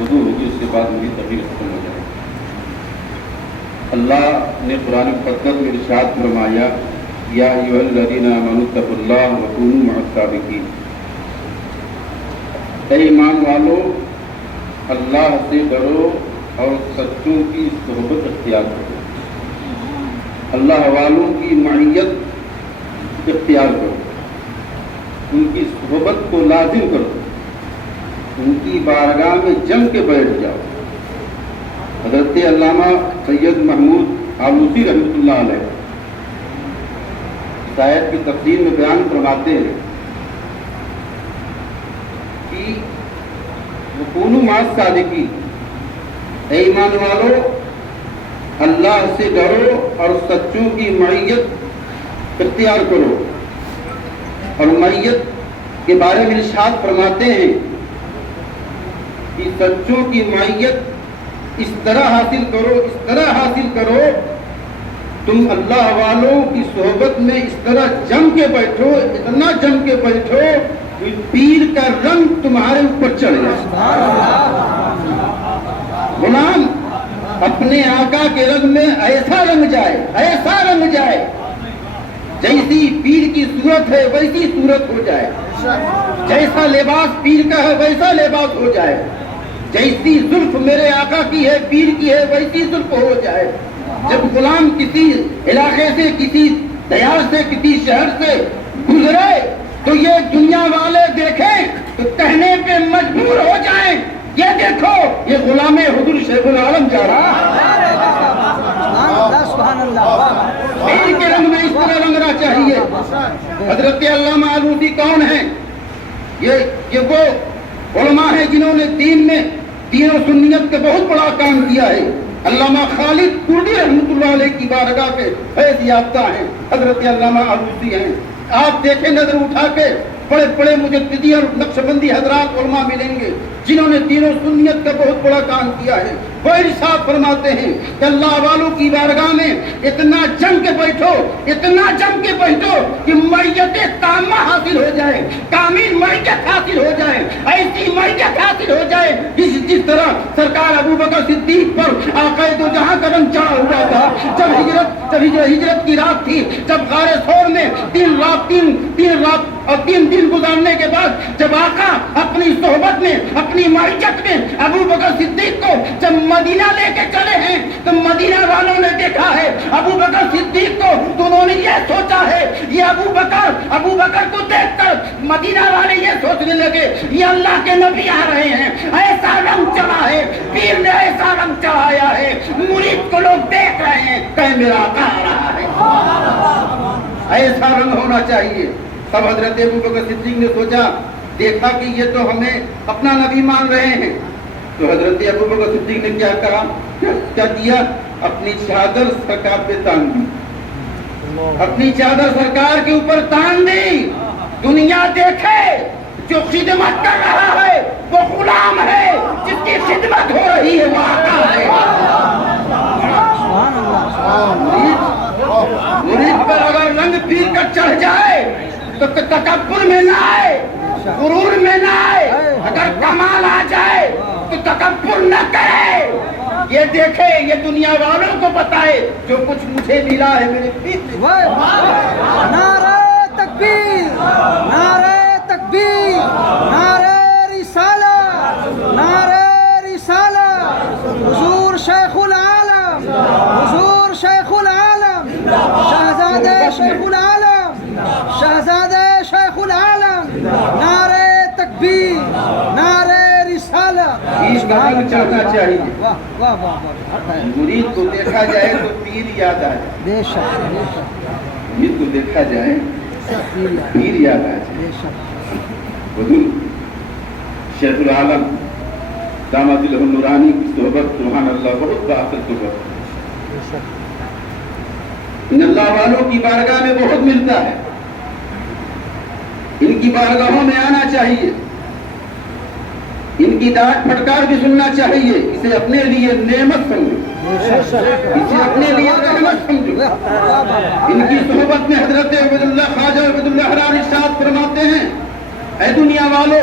وضو ہوگی، اس کے بعد میری تقریر ختم ہو جائے گی۔ اللہ نے قرآن مقدس میں ارشاد فرمایا یا ایھا الذین آمنوا اتقوا اللہ وکونوا مع الصادقین، اے ایمان والو اللہ سے ڈرو اور سچوں کی صحبت اختیار کرو، اللہ والوں کی معیت اختیار کرو، ان کی صحبت کو لازم کرو، ان کی بارگاہ میں جم کے بیٹھ جاؤ۔ حضرت علامہ سید محمود آلوسی رحمۃ اللہ علیہ اس آیت کی تفسیر میں بیان فرماتے ہیں کہ وکونوا مع الصادقین، اے ایمان والو اللہ سے ڈرو اور سچوں کی معیت اختیار کرو۔ اور معیت کے بارے میں ارشاد فرماتے ہیں کہ سچوں کی معیت اس طرح حاصل کرو، اس طرح حاصل کرو، تم اللہ والوں کی صحبت میں اس طرح جم کے بیٹھو، اتنا جم کے بیٹھو کہ پیر کا رنگ تمہارے اوپر چڑھ جائے۔ غلام اپنے آقا کے رنگ میں ایسا رنگ جائے، ایسا رنگ جائے، جیسی پیر کی صورت ہے ویسی صورت ہو جائے، جیسا لباس پیر کا ہے ویسا لباس ہو جائے، جیسی زلف میرے آقا کی ہے پیر کی ہے ویسی زلف ہو جائے۔ جب غلام کسی علاقے سے، کسی دیار سے، کسی شہر سے گزرے تو یہ دنیا والے دیکھیں تو کہنے پہ مجبور ہو جائیں یہ دیکھو یہ غلام حضور شیخ العالم جا رہا ہے۔ پیر کے رنگ میں اس طرح رنگنا چاہیے۔ حضرت علامہ آلوسی کون ہیں؟ یہ وہ علماء ہیں جنہوں نے دین میں دین و سنیت کا بہت بڑا کام کیا ہے۔ علامہ خالد کردی رحمۃ اللہ علیہ کی بارگاہ پہ فیض یافتہ ہیں، حضرت علامہ آلوسی ہیں۔ آپ دیکھیں نظر اٹھا کے بڑے بڑے مجددی اور نقشبندی حضرات علماء ملیں گے جنہوں نے دین و سنیت کا بہت بڑا کام کیا ہے۔ وہ ارشاد فرماتے ہیں کہ اللہ والوں کی بارگاہ میں اتنا جم کے بیٹھو، اتنا جم کے بیٹھو کہ میت تامہ حاصل ہو جائے، کامل میت حاصل ہو جائے، ایسی میت حاصل ہو جائے جس طرح سرکار ابو بکر صدیق پر آقا دو جہاں کا رنگ چڑھا ہوا تھا۔ جب ہجرت کی رات تھی، جب غار ثور میں تین رات اور 3 دن گزارنے کے بعد جب آقا اپنی صحبت میں، اپنی معیت میں ابو بکر صدیق کو جب مدینہ لے کے چلے ہیں تو مدینہ والوں نے دیکھا ہے ابو بکر صدیق کو، تو انہوں نے یہ سوچا ہے یہ ابو بکر کو دیکھ کر مدینہ والے یہ سوچنے لگے یہ اللہ کے نبی آ رہے ہیں، ایسا رنگ چڑھا ہے، پیر نے ایسا رنگ چڑھایا ہے، مرید کو لوگ دیکھ رہے ہیں کہ میرا آقا آ رہا ہے۔ ایسا رنگ ہونا چاہیے۔ تب حضرت ابو بکر صدیق نے سوچا، دیکھا کہ یہ تو ہمیں اپنا نبی مان رہے ہیں، تو حضرت ابو بکر صدیق نے کیا کہا، کیا کیا؟ اپنی چادر سرکار پہ تان دی، اپنی چادر سرکار کے اوپر تان دی۔ دنیا دیکھے جو خدمت کر رہا ہے وہ غلام ہے، جس کی خدمت ہو رہی ہے وہ آقا ہے۔ مرید پر اگر رنگ پیر کا چڑھ جائے تو تکبر میں نہ آئے، غرور میں نہ آئے، اگر کمال آ جائے تو تکبر نہ کرے، یہ دیکھے، یہ دنیا والوں کو بتائے جو کچھ مجھے ملا ہے میرے پیر سے۔ نعرہ تکبیر، نعرہ تکبیر، نعرہ رسالہ، نعرہ رسالہ، حضور شیخ العالم، حضور شیخ العالم، شہزادہ شیخ العالم، شہزادہ شیخ العالم، نعرہ تکبیر، نعرہ رسالہ۔ اس کا رنگ چڑھنا چاہیے، واہ واہ واہ، مرید کو دیکھا جائے تو پیر یاد آ جائے، بے شک بے شک مرید کو دیکھا جائے پیر یاد آ جائے۔ بے شک۔ حضور شیخ العالم داماد الہ النورانی کی صحبت سبحان اللہ بہت بااثر صحبت، ان اللہ والوں کی بارگاہ میں بہت ملتا ہے، ان کی بارگاہوں میں آنا چاہیے، ان کی ڈانٹ پھٹکار بھی سننا چاہیے، اسے اپنے لیے نعمت سمجھو، اسے اپنے لیے رحمت سمجھو۔ ان کی صحبت میں حضرت عبید اللہ خواجہ عبید اللہ حرار ارشاد فرماتے ہیں، اے دنیا والو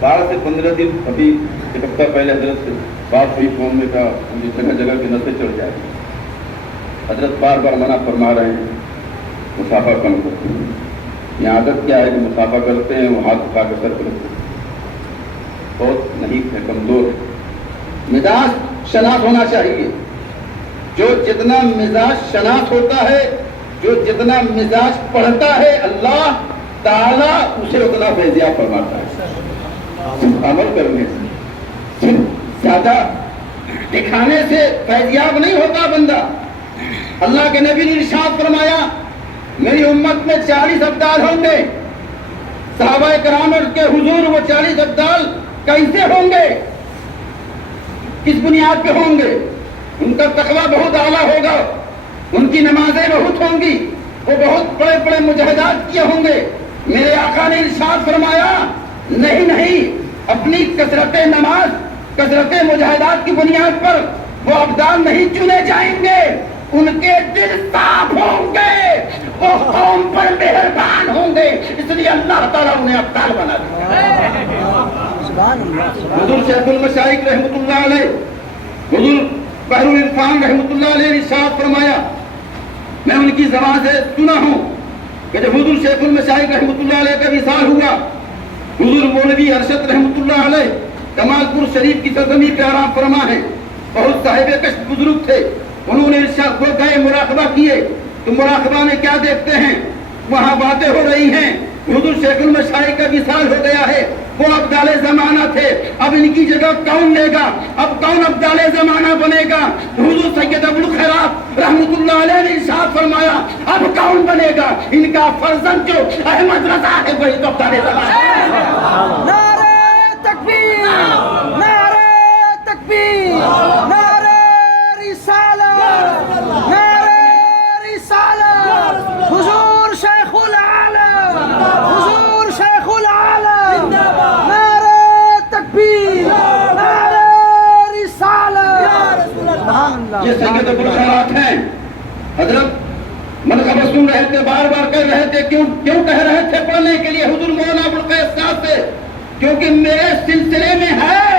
12 سے 15 دن ابھی ایک ہفتہ پہلے حضرت سے بات ہوئی فون میں، کہا مجھے جگہ جگہ کی نسیں چڑھ جائیں. حضرت بار بار منع فرما رہے ہیں مسافہ کم کرتے ہیں. یہ عادت کیا ہے کہ مسافہ کرتے ہیں وہ ہاتھ اٹھا کے سر پہ رکھتے ہیں. بہت نہیں ہے، کمزور ہے. مزاج شناخت ہونا چاہیے. جو جتنا مزاج شناخت ہوتا ہے، جو جتنا مزاج پڑھتا ہے، اللہ تعالیٰ اسے اتنا فیضیاب فرماتا ہے. صرف عمل کرنے سے، صرف زیادہ دکھانے سے فیضیاب نہیں ہوتا بندہ. اللہ کے نبی نے ارشاد فرمایا میری امت میں 40 ابدال ہوں گے. صحابہ کرام کے حضور وہ 40 ابدال کیسے ہوں گے، کس بنیاد پہ ہوں گے؟ ان کا تقویٰ بہت اعلیٰ ہوگا، ان کی نمازیں بہت ہوں گی، وہ بہت بڑے بڑے مجاہدات کیے ہوں گے. میرے آقا نے ارشاد فرمایا نہیں، اپنی کثرت نماز، کثرت مجاہدات کی بنیاد پر وہ ابدال نہیں چنے جائیں گے. ان کے دل صاف ہوں گے، وہ قوم پر مہربان ہوں گے، اس لیے اللہ تعالیٰ انہیں ابدال بنا دیا. حضور شیخ المشائخ رحمۃ اللہ علیہ، حضور بحر العرفان رحمۃ اللہ علیہ نے ارشاد فرمایا، میں ان کی زبان سے سنا ہوں کہ جب حضور شیخ المشائخ رحمۃ اللہ علیہ کا وصال ہوا، حضور مولوی ارشد رحمۃ اللہ علیہ کمال پور شریف کی سرزمین پہ آرام فرما ہے. بہت صاحب کشف بزرگ تھے. انہوں نے ارشاد وہ گئے مراقبہ کیے تو مراقبہ میں کیا دیکھتے ہیں؟ وہاں باتیں ہو رہی ہیں. حضور شیخ المشائخ کا وصال ہو گیا ہے. وہ ابدال زمانہ تھے، اب ان کی جگہ کون لے گا؟ اب کون ابدال زمانہ بنے گا؟ حضور سید ابوالخیرات رحمۃ اللہ علیہ نے ارشاد فرمایا اب کون بنے گا؟ ان کا فرزند جو احمد رضا ہے وہی تو ابدال زمانہ. نعرہ تکبیر، نعرہ تکبیر، نعرہ رسالت، نعرہ رسالت. حضور شیخ العالم، حضور شیخ العالم. نعرہ تکبیر، نعرہ رسالت. یہ سید ابوالخیرات ہیں. حضرت منقبہ سن رہے تھے، بار بار کہہ رہے تھے، کیوں کہہ رہے تھے پڑھنے کے لیے حضور مولانا ابوالقیس صاحب سے؟ کیونکہ میرے سلسلے میں ہے.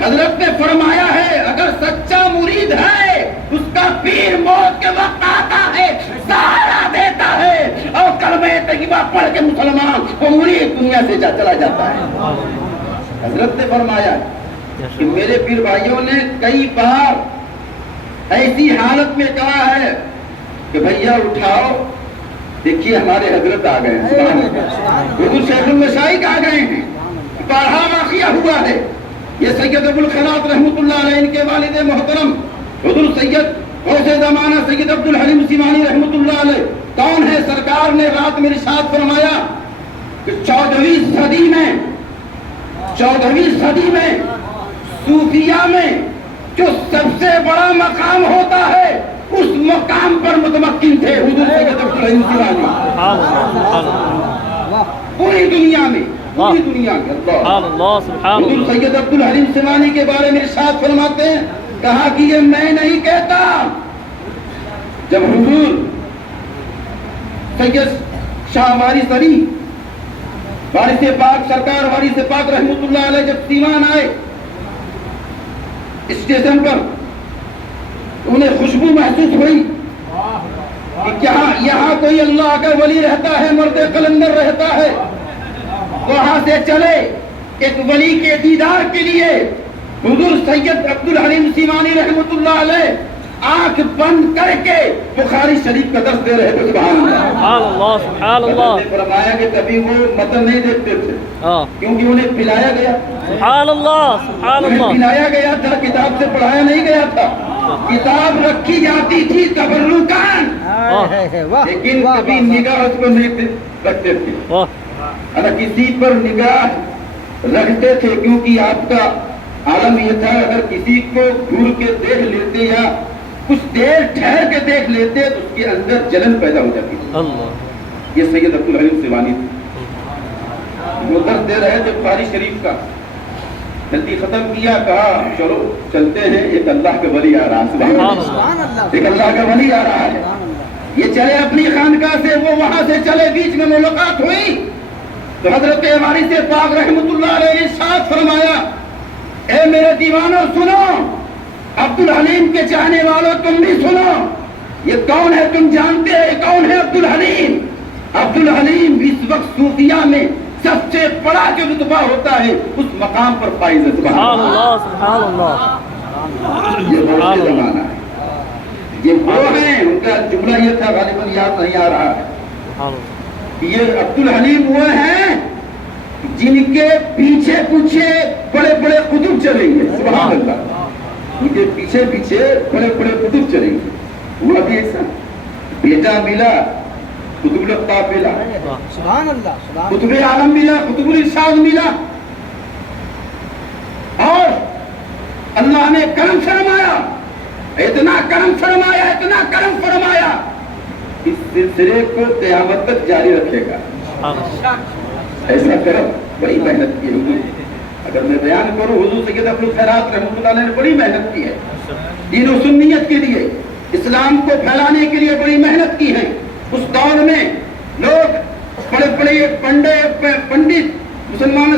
حضرت نے فرمایا ہے اگر سچا مرید ہے اس کا پیر موت کے وقت آتا ہے، سہارا دیتا ہے، اور کلمہ طیبہ پڑھ کے مسلمان وہ مرید دنیا سے چلا جاتا ہے. حضرت نے فرمایا کہ میرے پیر بھائیوں نے کئی بار ایسی حالت میں کہا ہے کہ بھیا اٹھاؤ، دیکھیے ہمارے حضرت آ گئے ہیں، حضور شیخ المشائخ آ گئے ہیں. بارہا واقعہ ہوا ہے. یہ سید ابوالخیرات رحمۃ اللہ علیہ، ان کے والد محترم حضور سید غوث زمانہ سید عبدالحلیم سیمانی رحمۃ اللہ علیہ کون ہے؟ سرکار نے رات میں ارشاد فرمایا کہ 14ویں صدی میں صوفیہ میں جو سب سے بڑا مقام ہوتا ہے اس مقام پر متمکن تھے حضور سید عبدالحلیم سیمانی. پوری دنیا میں حضور سید عبدالحلیم سیمانی کے بارے میں ارشاد فرماتے ہیں، کہا کہ یہ میں نہیں کہتا. جب حضور سید شاہ وارث علی وارث پاک سرکار وارث پاک رحمۃ اللہ علیہ جب سیوان آئے اسٹیشن پر، انہیں خوشبو محسوس ہوئی کہ کیا یہاں کوئی اللہ کا ولی رہتا ہے، مرد قلندر رہتا ہے. وہاں سے چلے ایک ولی کے دیدار کے لیے. حضور سید عبدالحلیم سیمانی رحمۃ اللہ علیہ آنکھ بند کر کے بخاری شریف کا درس دے رہے تھے. سبحان اللہ، سبحان اللہ. فرمایا کہ کبھی وہ متن نہیں دیکھتے تھے کیونکہ انہیں پلایا گیا. سبحان اللہ، سبحان اللہ. پلایا گیا تھا، کتاب سے پڑھایا نہیں گیا تھا. کتاب رکھی جاتی تھی تبرکان، لیکن کبھی نگاہ اس کو نہیں رکھتے تھے. اگر کسی پر نگاہ رکھتے تھے کیونکہ آپ کا عالم یہ تھا اگر کسی کو گھور کے دیکھ لیتے یا کچھ دیر ٹھہر کے دیکھ لیتے تو اس کے اندر جلن پیدا ہو جاتی تھی. یہ سید عبدالحلیم سیمانی تھے. وہ درس دے رہے تھے بخاری شریف کا. جلدی ختم کیا، کہا چلو چلتے ہیں، ایک اللہ کا ولی آ رہا ہے. سبحان اللہ، ایک اللہ کا ولی آ رہا ہے. یہ چلے اپنی خانقاہ سے، وہ وہاں سے چلے، بیچ میں ملاقات ہوئی تو تو حضرت وارث پاک رحمۃ اللہ علیہ نے ارشاد فرمایا، اے میرے دیوانوں سنو، عبد الحلیم کے چاہنے والوں تم بھی سنو، یہ کون ہے تم جانتے ہیں کون ہے عبد الحلیم؟ عبد الحلیم اس وقت صوفیہ میں سب سے بڑا جو رتبہ ہوتا ہے اس مقام پر فائز ہے۔ سبحان اللہ، سبحان اللہ۔ یہ بہت سے زمانہ ہے، یہ وہ ہیں، ان کا جملہ یہ تھا، غالباً یاد نہیں آ رہا ہے۔ یہ عبد الحلیم وہ ہیں جن کے پیچھے پیچھے بڑے بڑے قطب چلیں گے۔ سبحان اللہ، ان کے پیچھے پیچھے بڑے بڑے قطب چلیں گے۔ ہوا بھی ایسا، بیٹا ملا قطب الافطاب ملا، سبحان اللہ، قطب عالم ملا، قطب الارشاد ملا، اور اللہ نے کرم فرمایا، اتنا کرم فرمایا، اتنا کرم فرمایا، اس سلسلے کو قیامت تک جاری رکھے گا۔ ایسا کرم، بڑی محنت کی حضور، اگر میں بیان کروں، حضور سید ابو الخیرات رحمۃ اللہ علیہ نے بڑی محنت کی ہے دین و سنیت کے لیے، اسلام کو پھیلانے کے لیے بڑی محنت کی ہے۔ اس دور میں لوگ بڑے بڑے پنڈت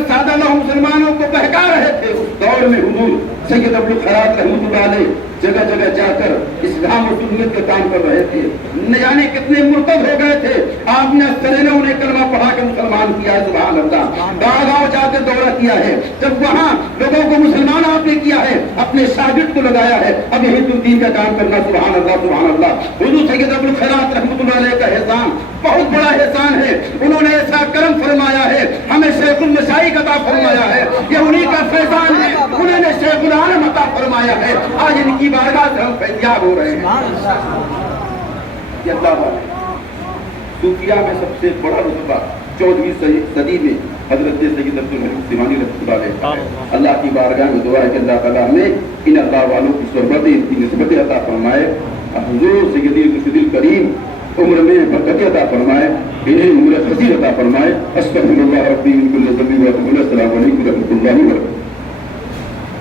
سادہ لوگ مسلمانوں کو بہکا رہے تھے۔ اس دور میں حضور سید ابو الخیرات رحمۃ اللہ علیہ جگہ جگہ جا کر اسلام و سنت کا کام کر رہے تھے۔ نہ جانے کتنے مرتد ہو گئے تھے، آپ نے سرینوں انہیں کلمہ پڑھا کے مسلمان کیا ہے۔ سبحان اللہ، گاؤں گاؤں جا کے دورہ کیا ہے، جب وہاں لوگوں کو مسلمان آپ نے کیا ہے، اپنے شاگرد کو لگایا ہے، اب یہی تو دین کا کام کرنا۔ سبحان اللہ، سبحان اللہ۔ حضور سید ابو الخیرات رحمۃ اللہ علیہ کا احسان بہت بڑا احسان ہے، انہوں نے ایسا کرم فرمایا ہے، ہمیں شیخ المشائخ عطا فرمایا ہے، یہ انہی کا فیضان ہے، انہوں نے شیخ العالم عطا فرمایا ہے، آج ان کی بارگاہ سے ہم فیضیاب ہو رہے ہیں۔ یہ اللہ والے صوفیہ میں سب سے بڑا رتبہ 14ویں صدی میں حضرت سید عبد الحلیم سیوانی رحمۃ اللہ علیہ، اللہ کی بارگاہ میں دعا ہے کہ اللہ تعالیٰ ہمیں ان اللہ والوں کی صحبت، ان کی نسبت عطا فرمائے، حضور سید الکریم عمر میں برکت عطا فرمائے، انہیں عمر خزیر عطا فرمائے۔ استغفر اللہ ربی من کل ذنب و اتوب الیہ۔ السلام علیکم و رحمۃ اللہ وبرکاتہ۔